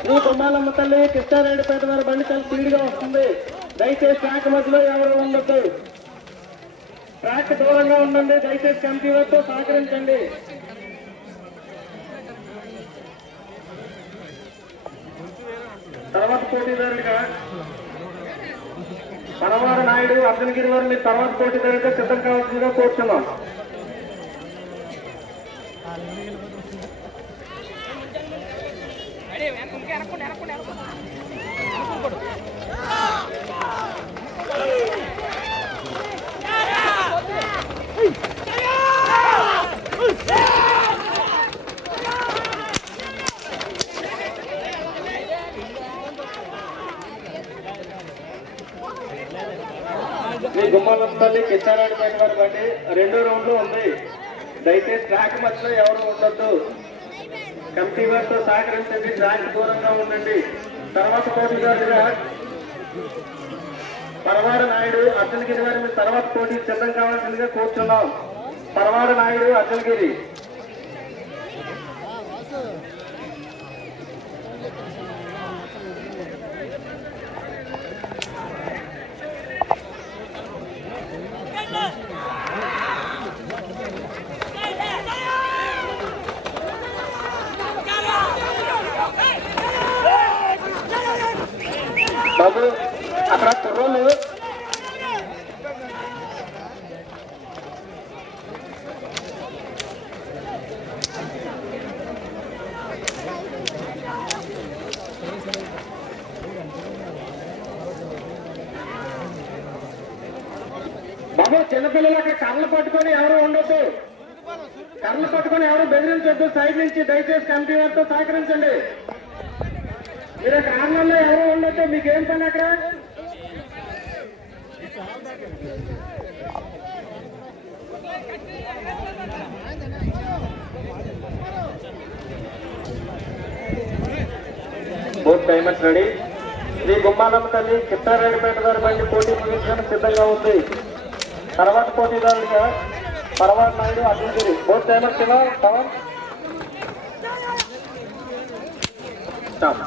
శ్రీ బొమ్మాలమ్మ తల్లి కృష్ణారెడ్డిపేట వారి బండి చాలా స్పీడ్గా వస్తుంది. దయచేసి ట్రాక్ మధ్యలో ఎవరు ఉండొద్దు, ట్రాక్ దూరంగా ఉండండి. దయచేసి కమిటీ వారితో సహకరించండి. తర్వాత పోటీదారులుగా పరవారు నాయుడు అర్జునగిరి వారు మీరు తర్వాత పోటీదారులుగా సిద్ధం కావాల్సిందిగా కోరుతున్నాం. శ్రీ గుమ్మాలమ్మ తల్లి కిచ్చారెడ్డిపేట వారి బండి 2వ రౌండ్ లో ఉంది. దయచేసి ట్రాక్ మధ్యలో ఎవరు ఉండొద్దు, కమిటీ వారితో సహకరించండి. ట్రాక్ దూరంగా ఉండండి. తర్వాత పోటీదారులుగా పరవాడ నాయుడు అర్జునగిరి వారి మీరు తర్వాత పోటీ సిద్ధం కావాల్సిందిగా కూర్చున్నాం. పరవాడ నాయుడు అర్జునగిరి. బాబు అక్కడ కుర్రోళ్ళు బాబు చిన్నపిల్లలు అక్కడ కర్రలు పట్టుకొని ఎవరు ఉండొద్దు, కర్రలు పట్టుకొని ఎవరు బెదిరించొద్దు. సైడ్ నుంచి దయచేసి కమిటీ వారితో సహకరించండి. మీరు కార్లలో ఎవరు ఉండొద్దు, మీకేం పని అక్కడ? Both timers ready. Shri Gummalamma తల్లి కిట్టారెడ్డిపేట వారి బండి పోటీ ముగించడానికి సిద్ధంగా ఉంది. తర్వాత పోటీదారులుగా Paravada Naidu Arjunagiri. Both timers Pavan stop.